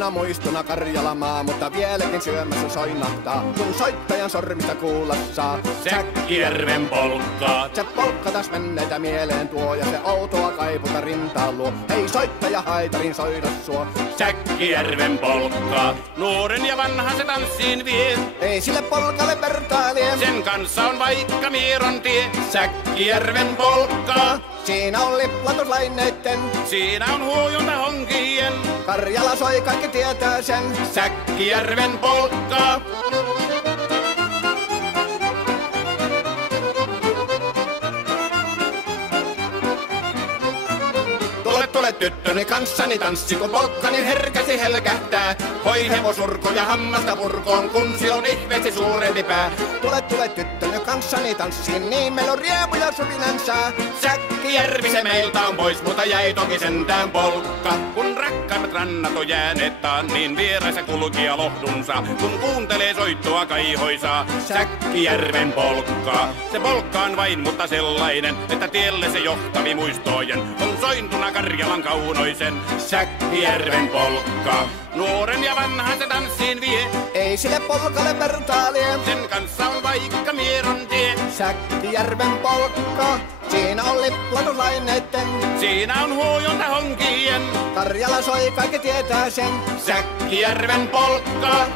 kauniina muistona Karjalamaa, mutta vieläkin syömässä soinahtaa, kun soittajan sormista kuulla saa. Säkkijärven polkkaa. Se polkka taas menneitä mieleen tuo, ja se outoa kaiputa rintaan luo. Ei soittaja haitarin soida suo. Säkkijärven polkkaa. Nuoren ja vanhan se tanssiin vie. Ei sille polkalle vertailie. Sen kanssa on vaikka Mieron tie. Säkkijärven polkkaa. Siinä on liplatuslaineitten. Siinä on huojunta honkien. Karjala soi, kaikki tietää sen. Säkkijärven polkkaa. Tule tyttöni kanssani tanssi, kun polkkani herkäsi helkähtää. Hoi hevosurko ja hammasta purkoon, kun silloin ihmeesi suurempi pää. Tule tyttöni kanssani tanssiin, niin meillä on riepu ja suvinansa. Säkkijärvi se meiltä on pois, mutta jäi toki sentään polkka. Kun rakkaimmat rannat on jääneet taan, niin vieressä kulkija lohdunsa. Kun kuuntelee soittoa kaihoisaa, Säkkijärven polkkaa. Se polkka on vain, mutta sellainen, että tielle se johtavi muistojen on sointuna Karjalan kaunoisen. Säkkijärven polkkaa. Nuoren ja vanhan se tanssiin vie. Ei sille polkalle vertailie. Sen kanssa on vaikka Mieron tie. Säkkijärven polkka. Siinä on liplatuslaineitten. Siinä on huojunta honkien. Karjala soi, kaikki tietää sen. Säkkijärven polkkaa.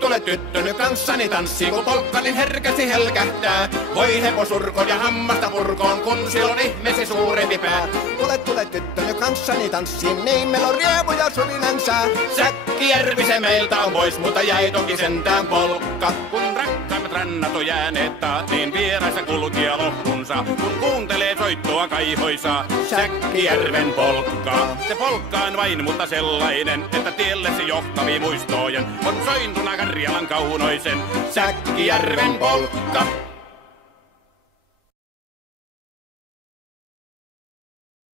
Tule tyttöny kanssani tanssi, kun polkkani herkästi helkähtää. Voi hevosurko ja hammasta purkoon, kun silloin ihmeesi suurempi pää. Tule tyttöny kanssani tanssi, niin meillä on riepu ja suvinansa. Säkkijärvi se meiltä on pois, mutta jäi toki sentään polkka. Kun rakkaimmat rannat on jääneet taas, niin vieressä kulkija lohdunsa. Kun kuuntelee soittoa kaihoisaa, Säkkijärven polkkaa. Se polkka on vain, mutta sellainen, että tielle se johtavi muistojen on sointuna Karjalan kaunoisen. Säkkijärven polkka.